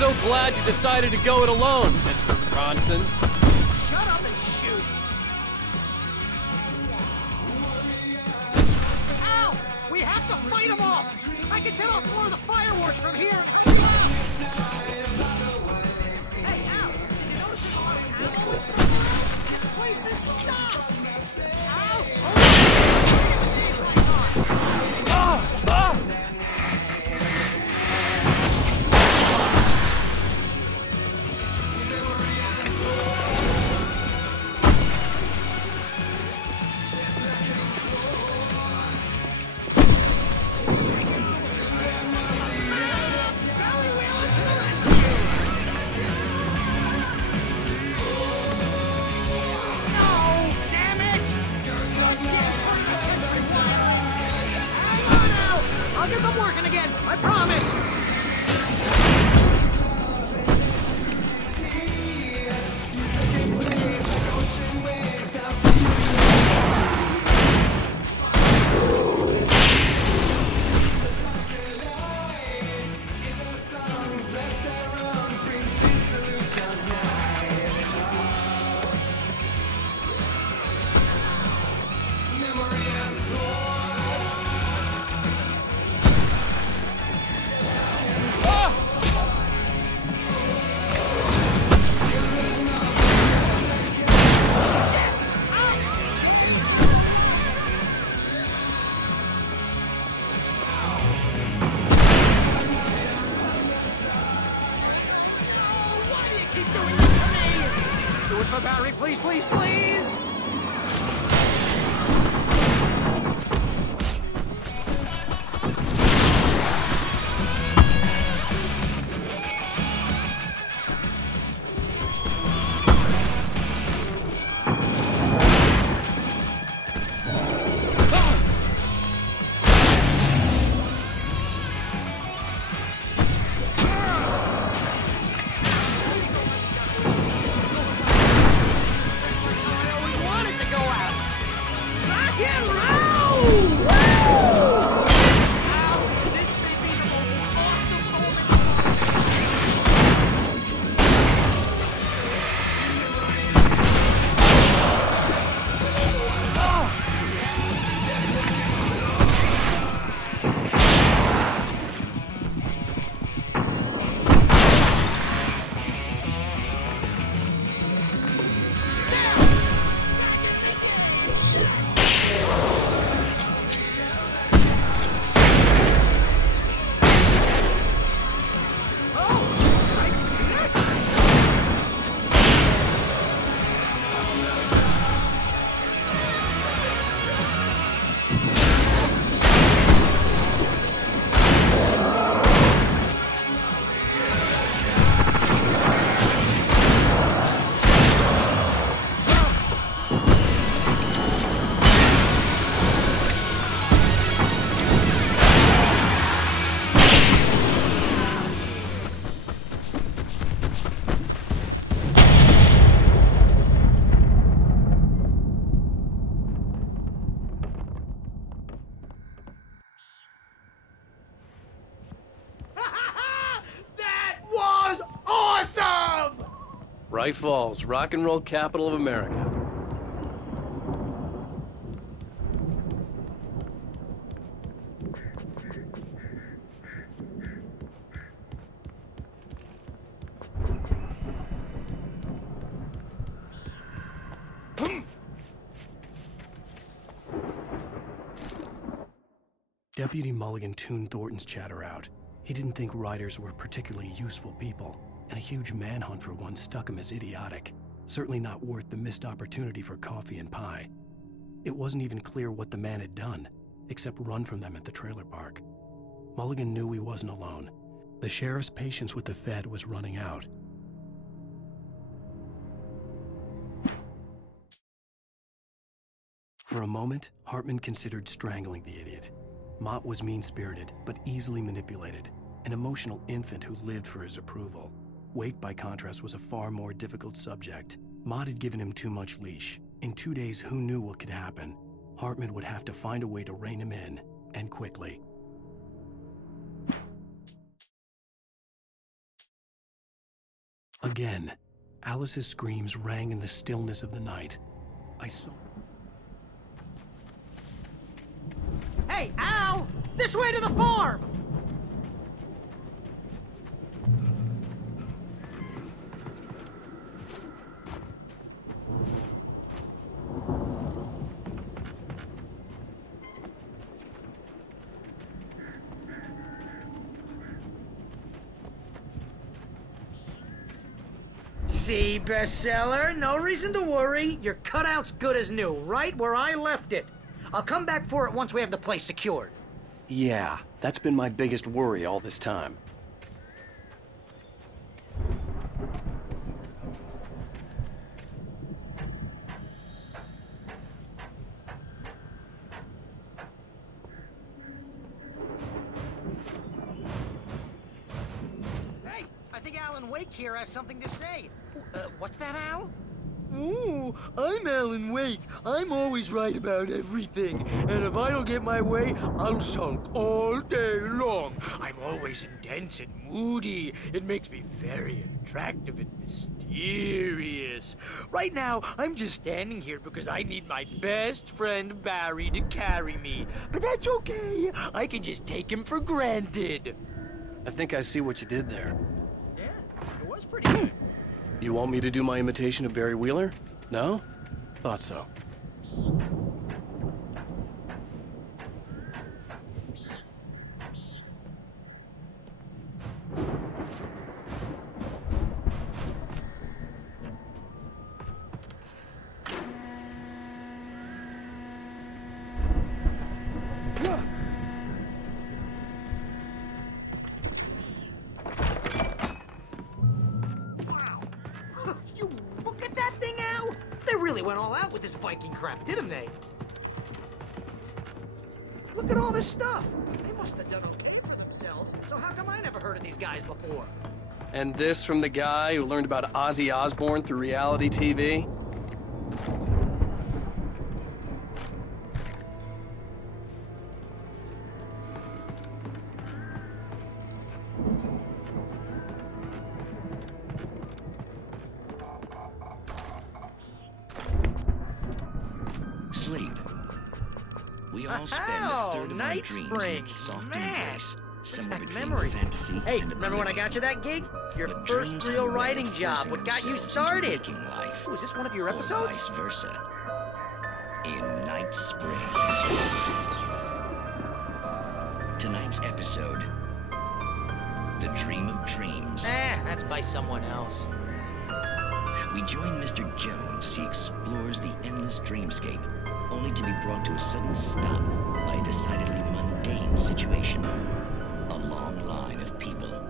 so glad you decided to go it alone, Mr. Bronson. Shut up and shoot! Ow! We have to fight them off! I can set off more of the fireworks from here! Hey, Al! Did you notice there's a lot of ammo and stuff? This place is stopped! Al! Oh! Get the stage lights on! I promise! Barry, please, please, please! Braight-Fall's, rock and roll capital of America. Deputy Mulligan tuned Thornton's chatter out. He didn't think writers were particularly useful people, and a huge manhunt for one struck him as idiotic. Certainly not worth the missed opportunity for coffee and pie. It wasn't even clear what the man had done, except run from them at the trailer park. Mulligan knew he wasn't alone. The sheriff's patience with the Fed was running out. For a moment, Hartman considered strangling the idiot. Mott was mean-spirited, but easily manipulated, an emotional infant who lived for his approval. Wake, by contrast, was a far more difficult subject. Mott had given him too much leash. In 2 days, who knew what could happen? Hartman would have to find a way to rein him in, and quickly. Again, Alice's screams rang in the stillness of the night. I saw... Hey, Al! This way to the farm! See, bestseller? No reason to worry. Your cutout's good as new, right where I left it. I'll come back for it once we have the place secured. Yeah, that's been my biggest worry all this time. Hey, I think Alan Wake here has something to say. What's that, Al? Ooh, I'm Alan Wake. I'm always right about everything. And if I don't get my way, I'll sulk all day long. I'm always intense and moody. It makes me very attractive and mysterious. Right now, I'm just standing here because I need my best friend Barry to carry me. But that's okay. I can just take him for granted. I think I see what you did there. Yeah, it was pretty good. You want me to do my imitation of Barry Wheeler? No? Thought so. Went all out with this Viking crap, didn't they? Look at all this stuff. They must have done okay for themselves, so how come I never heard of these guys before? And this from the guy who learned about Ozzy Osbourne through reality TV? Sleep. We all spend a third of our Night dreams in Springs, its soft man. embrace, somewhere Back between memories. fantasy Hey, and remember when I oblivion. got you that gig? Your But first dreams real have a way writing of job. forcing What got you themselves into started? waking life, Oh, is this one of your or episodes? vice versa. In Night Springs. Tonight's episode, The Dream of Dreams. That's by someone else. We join Mr. Jones as he explores the endless dreamscape, only to be brought to a sudden stop by a decidedly mundane situation. A long line of people.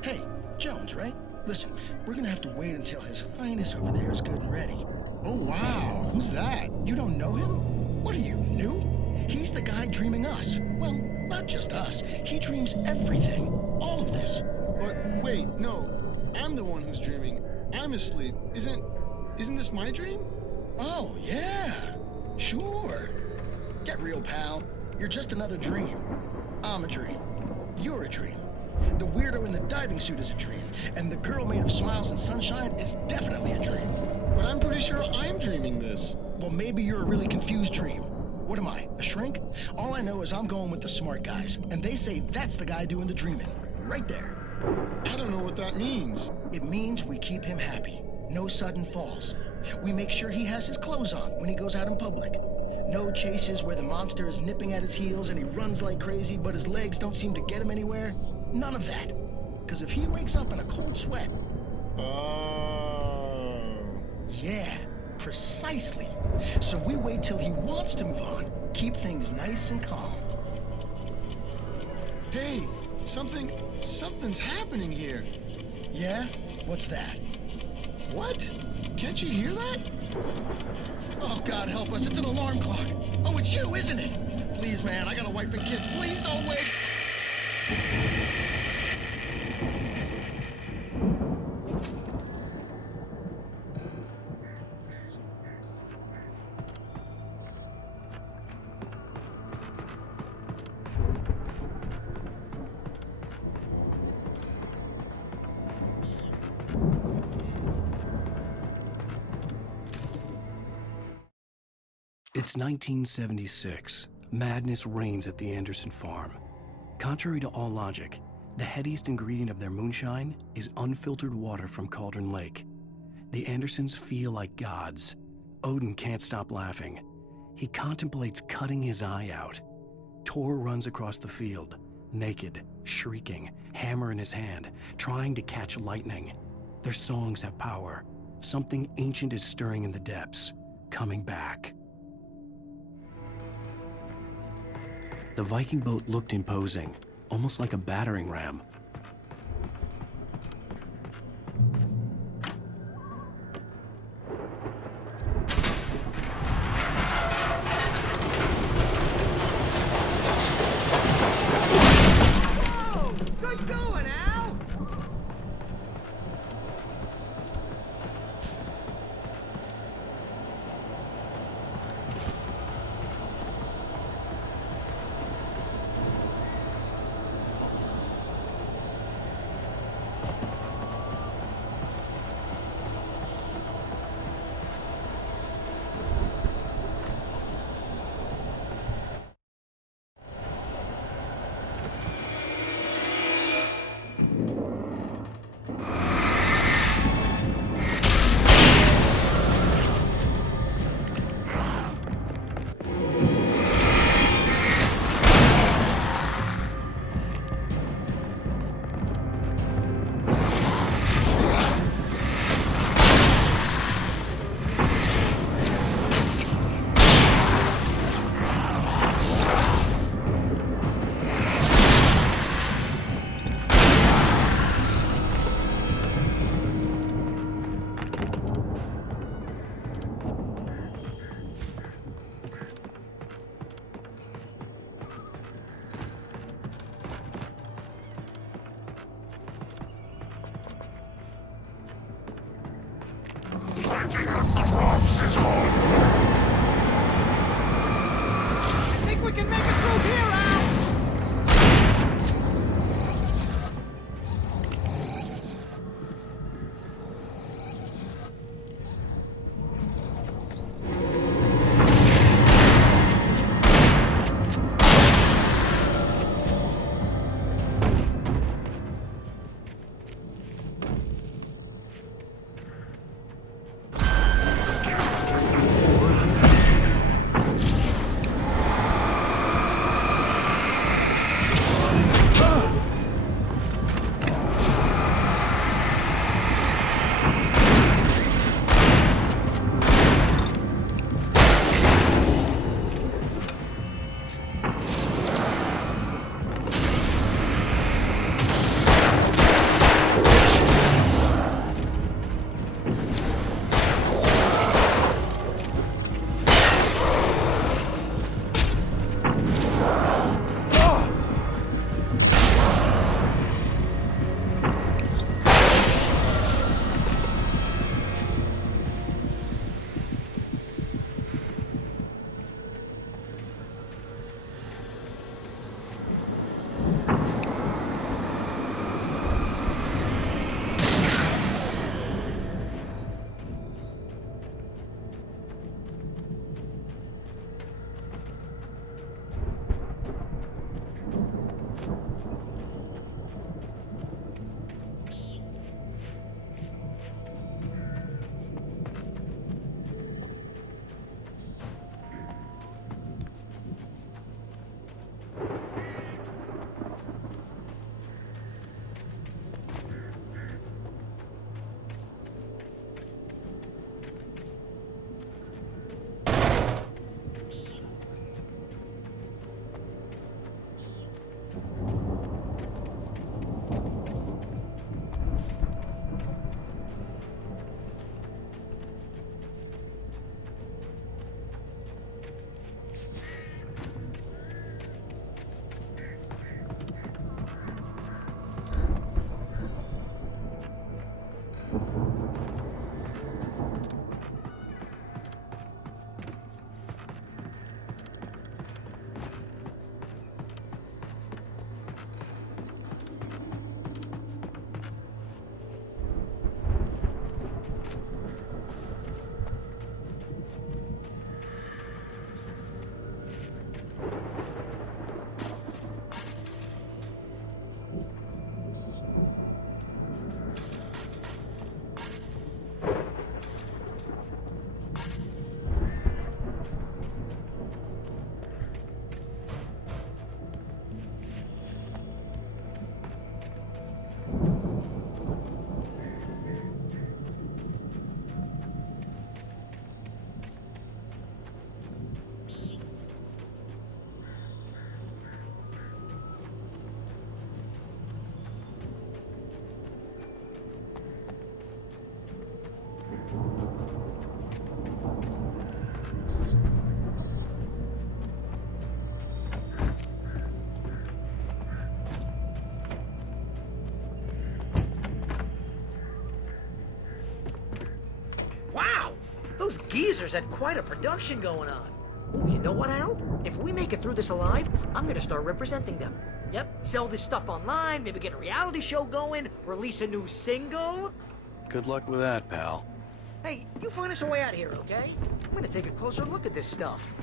Hey, Jones, right? Listen, we're gonna have to wait until His Highness over there is good and ready. Oh, wow. Who's that? You don't know him? What are you, new? He's the guy dreaming us. Well, not just us. He dreams everything. All of this. But wait, no. I'm the one who's dreaming. I'm asleep. Isn't this my dream? Oh, yeah. Sure. Get real, pal. You're just another dream. I'm a dream. You're a dream. The weirdo in the diving suit is a dream. And the girl made of smiles and sunshine is definitely a dream. But I'm pretty sure I'm dreaming this. Well, maybe you're a really confused dream. What am I, a shrink? All I know is I'm going with the smart guys, and they say that's the guy doing the dreaming. Right there. I don't know what that means. It means we keep him happy. No sudden falls. We make sure he has his clothes on when he goes out in public. No chases where the monster is nipping at his heels and he runs like crazy, but his legs don't seem to get him anywhere. None of that. Because if he wakes up in a cold sweat... Oh. Yeah, precisely. So we wait till he wants to move on. Keep things nice and calm. Hey, something's happening here. Yeah? What's that? What? Can't you hear that? Oh, God help us, it's an alarm clock. Oh, it's you, isn't it? Please, man, I got a wife and kids. Please don't wait. It's 1976. Madness reigns at the Anderson farm. Contrary to all logic, the headiest ingredient of their moonshine is unfiltered water from Cauldron Lake. The Andersons feel like gods. Odin can't stop laughing. He contemplates cutting his eye out. Tor runs across the field, naked, shrieking, hammer in his hand, trying to catch lightning. Their songs have power. Something ancient is stirring in the depths, coming back. The Viking boat looked imposing, almost like a battering ram. Whoa! Good going, Al! I think we can make it through here, Al! Those geezers had quite a production going on. Oh, you know what, Al? If we make it through this alive, I'm gonna start representing them. Yep, sell this stuff online, maybe get a reality show going, release a new single. Good luck with that, pal. Hey, you find us a way out here, okay? I'm gonna take a closer look at this stuff.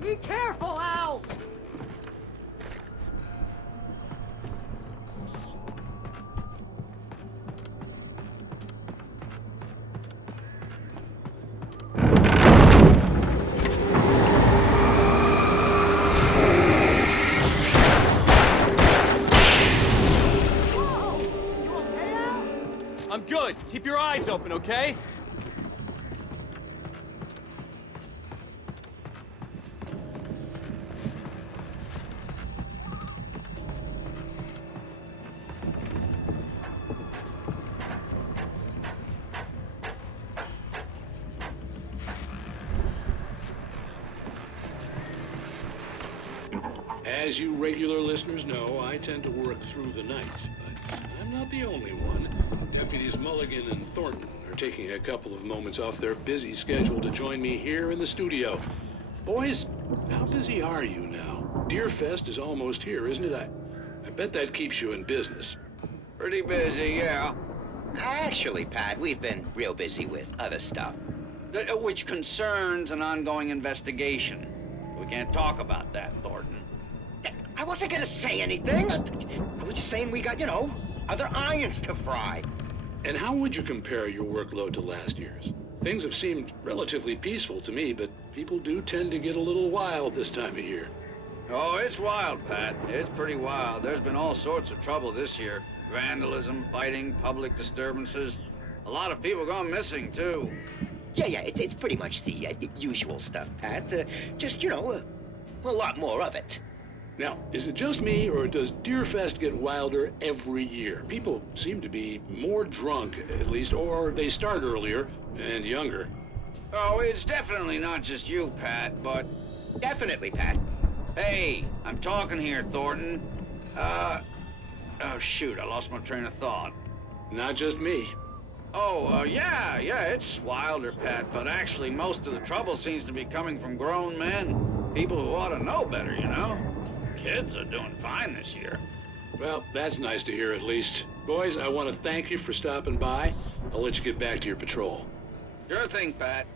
Be careful, Al! Whoa! You okay, Al? I'm good. Keep your eyes open, okay? As you regular listeners know, I tend to work through the night, but I'm not the only one. Deputies Mulligan and Thornton are taking a couple of moments off their busy schedule to join me here in the studio. Boys, how busy are you now? Deerfest is almost here, isn't it? I bet that keeps you in business. Pretty busy, yeah. Actually, Pat, we've been real busy with other stuff, which concerns an ongoing investigation. We can't talk about that, Thornton. I wasn't gonna say anything. I was just saying we got, other irons to fry. And how would you compare your workload to last year's? Things have seemed relatively peaceful to me, but people do tend to get a little wild this time of year. Oh, it's wild, Pat. It's pretty wild. There's been all sorts of trouble this year. Vandalism, fighting, public disturbances. A lot of people gone missing, too. Yeah, it's pretty much the usual stuff, Pat. Just, a lot more of it. Now, is it just me, or does Deerfest get wilder every year? People seem to be more drunk, at least, or they start earlier and younger. Oh, it's definitely not just you, Pat, but... Definitely, Pat. Hey, I'm talking here, Thornton. Oh, shoot, I lost my train of thought. Not just me. Oh, yeah, it's wilder, Pat, but actually most of the trouble seems to be coming from grown men. People who ought to know better, Kids are doing fine this year. Well, that's nice to hear at least. Boys, I want to thank you for stopping by. I'll let you get back to your patrol. Sure thing, Pat.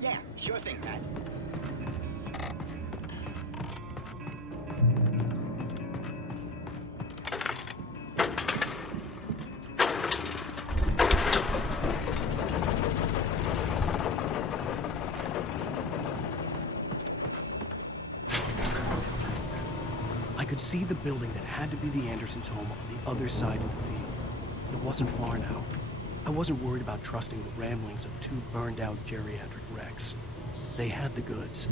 Yeah, sure thing, Pat. I could see the building that had to be the Andersons' home on the other side of the field. It wasn't far now. I wasn't worried about trusting the ramblings of two burned-out geriatric wrecks. They had the goods,